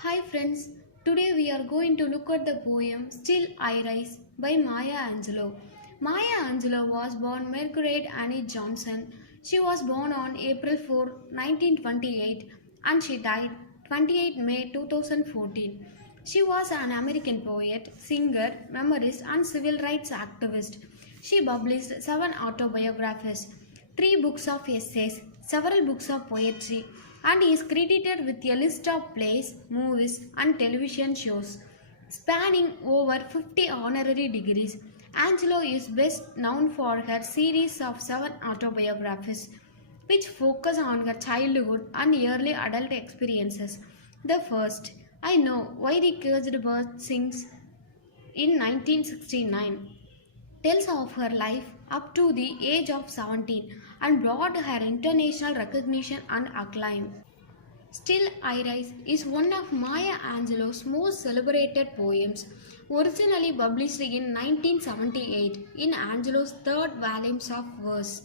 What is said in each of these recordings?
Hi friends, today we are going to look at the poem Still I Rise by Maya Angelou. Maya Angelou was born Margaret Annie Johnson. She was born on April 4, 1928 and she died 28 May 2014. She was an American poet, singer, memoirist and civil rights activist. She published 7 autobiographies, 3 books of essays, several books of poetry, and is credited with a list of plays, movies, and television shows spanning over 50 honorary degrees. Angelo is best known for her series of 7 autobiographies, which focus on her childhood and early adult experiences. The first, I Know Why the Caged Bird Sings, in 1969, tells of her life up to the age of 17 and brought her international recognition and acclaim. Still I Rise is one of Maya Angelou's most celebrated poems, originally published in 1978 in Angelou's third volumes of verse.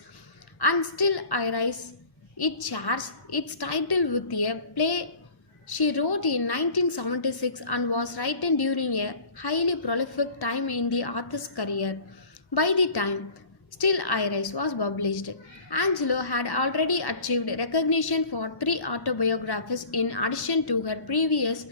And Still I Rise, it shares its title with a play she wrote in 1976 and was written during a highly prolific time in the author's career. By the time Still I Rise was published, Angelou had already achieved recognition for 3 autobiographies in addition to her previous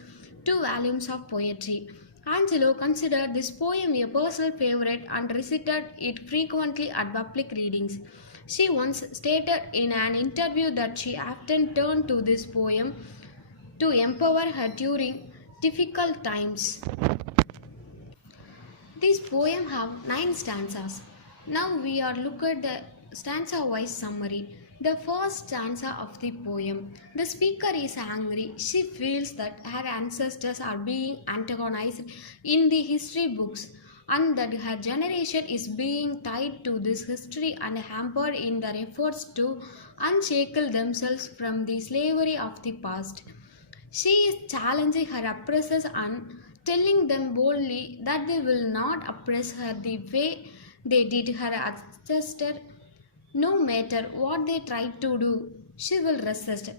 2 volumes of poetry. Angelou considered this poem a personal favorite and recited it frequently at public readings. She once stated in an interview that she often turned to this poem to empower her during difficult times. This poem have 9 stanzas. Now we are look at the stanza-wise summary. The first stanza of the poem. The speaker is angry. She feels that her ancestors are being antagonized in the history books and that her generation is being tied to this history and hampered in their efforts to unshackle themselves from the slavery of the past. She is challenging her oppressors and telling them boldly that they will not oppress her the way they did her ancestor. No matter what they try to do, she will resist.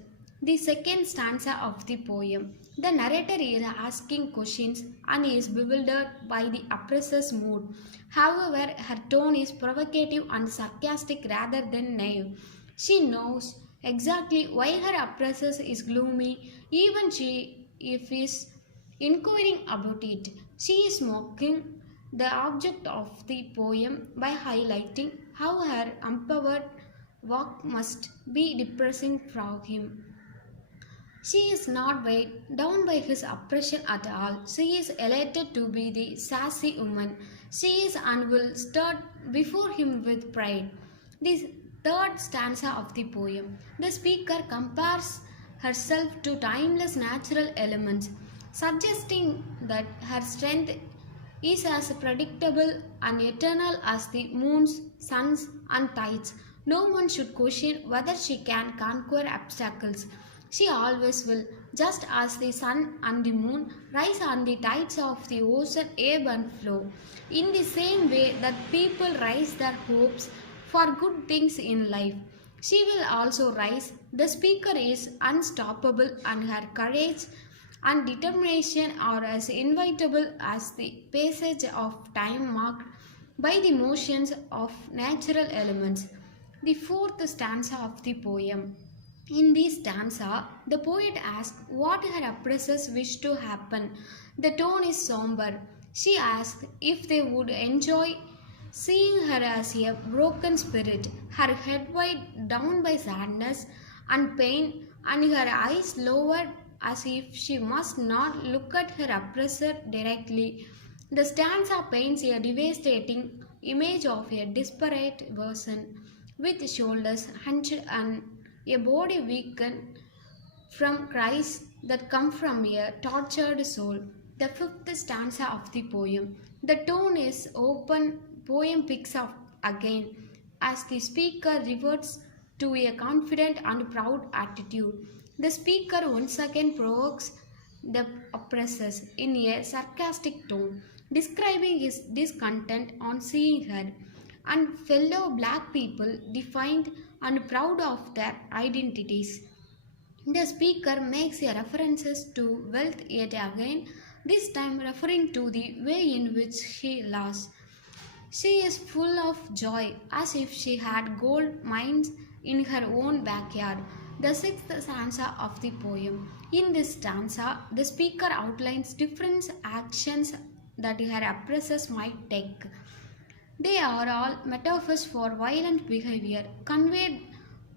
The second stanza of the poem. The narrator is asking questions and is bewildered by the oppressor's mood. However, her tone is provocative and sarcastic rather than naive. She knows exactly why her oppressor is gloomy, even she if is inquiring about it. She is mocking the object of the poem by highlighting how her empowered walk must be depressing for him. She is not weighed down by his oppression at all. She is elated to be the sassy woman. She is and will start before him with pride. The third stanza of the poem. The speaker compares herself to timeless natural elements, suggesting that her strength is as predictable and eternal as the moons, suns, and tides. No one should question whether she can conquer obstacles. She always will, just as the sun and the moon rise on the tides of the ocean ebb and flow. In the same way that people rise their hopes for good things in life, she will also rise. The speaker is unstoppable and her courage and determination are as inevitable as the passage of time marked by the motions of natural elements. The fourth stanza of the poem. In this stanza, the poet asks what her oppressors wish to happen. The tone is somber. She asks if they would enjoy seeing her as a broken spirit, her head weighed down by sadness and pain, and her eyes lowered as if she must not look at her oppressor directly. The stanza paints a devastating image of a desperate person with shoulders hunched and a body weakened from cries that come from a tortured soul. The fifth stanza of the poem. The tone is open, poem picks up again as the speaker reverts to a confident and proud attitude. The speaker once again provokes the oppressors in a sarcastic tone, describing his discontent on seeing her and fellow black people defined and proud of their identities. The speaker makes a references to wealth yet again, this time referring to the way in which she lost. She is full of joy as if she had gold mines in her own backyard. The sixth stanza of the poem. In this stanza, the speaker outlines different actions that her oppressors might take. They are all metaphors for violent behavior conveyed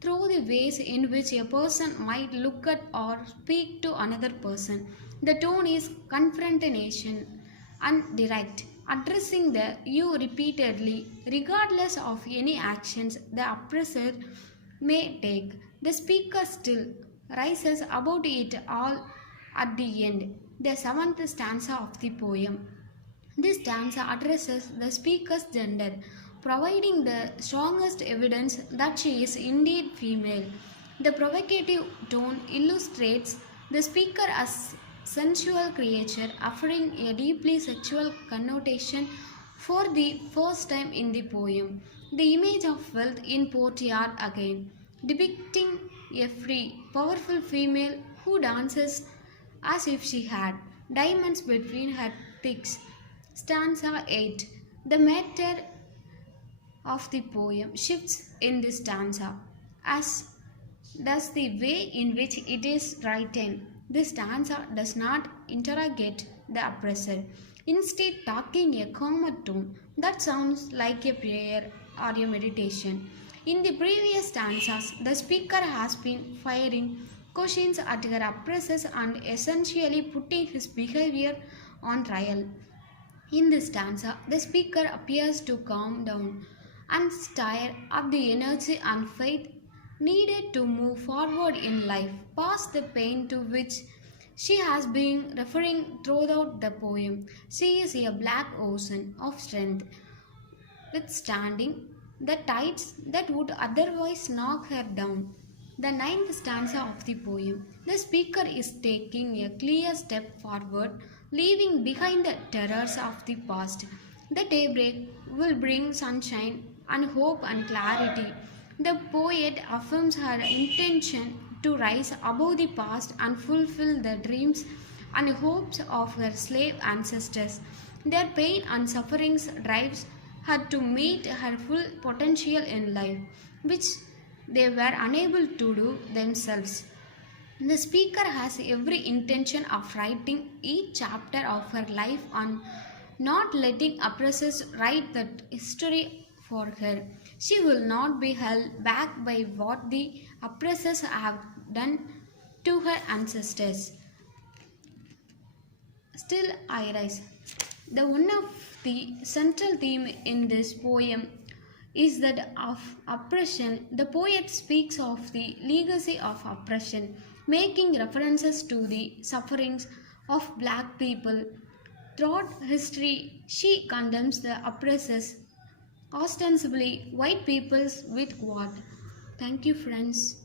through the ways in which a person might look at or speak to another person. The tone is confrontation and direct, addressing the you repeatedly, regardless of any actions the oppressor may take. The speaker still rises above it all at the end. The seventh stanza of the poem. This stanza addresses the speaker's gender, providing the strongest evidence that she is indeed female. The provocative tone illustrates the speaker as sensual creature offering a deeply sexual connotation for the first time in the poem. The image of wealth in courtyard again, depicting a free, powerful female who dances as if she had diamonds between her thighs. Stanza 8. The matter of the poem shifts in this stanza, as does the way in which it is written. This stanza does not interrogate the oppressor, instead, talking a calmer tone that sounds like a prayer or a meditation. In the previous stanzas, the speaker has been firing questions at her oppressors and essentially putting his behavior on trial. In this stanza, the speaker appears to calm down and stir up the energy and faith needed to move forward in life past the pain to which she has been referring throughout the poem. She is a black ocean of strength, withstanding the tides that would otherwise knock her down. The ninth stanza of the poem. The speaker is taking a clear step forward, leaving behind the terrors of the past. The daybreak will bring sunshine and hope and clarity. The poet affirms her intention to rise above the past and fulfill the dreams and hopes of her slave ancestors. Their pain and sufferings drives her to meet her full potential in life, which they were unable to do themselves. The speaker has every intention of writing each chapter of her life and not letting oppressors write that history for her. She will not be held back by what the oppressors have done to her ancestors. Still I rise. The one of the central theme in this poem is that of oppression. The poet speaks of the legacy of oppression, making references to the sufferings of black people. Throughout history, she condemns the oppressors, ostensibly white peoples with what? Thank you, friends.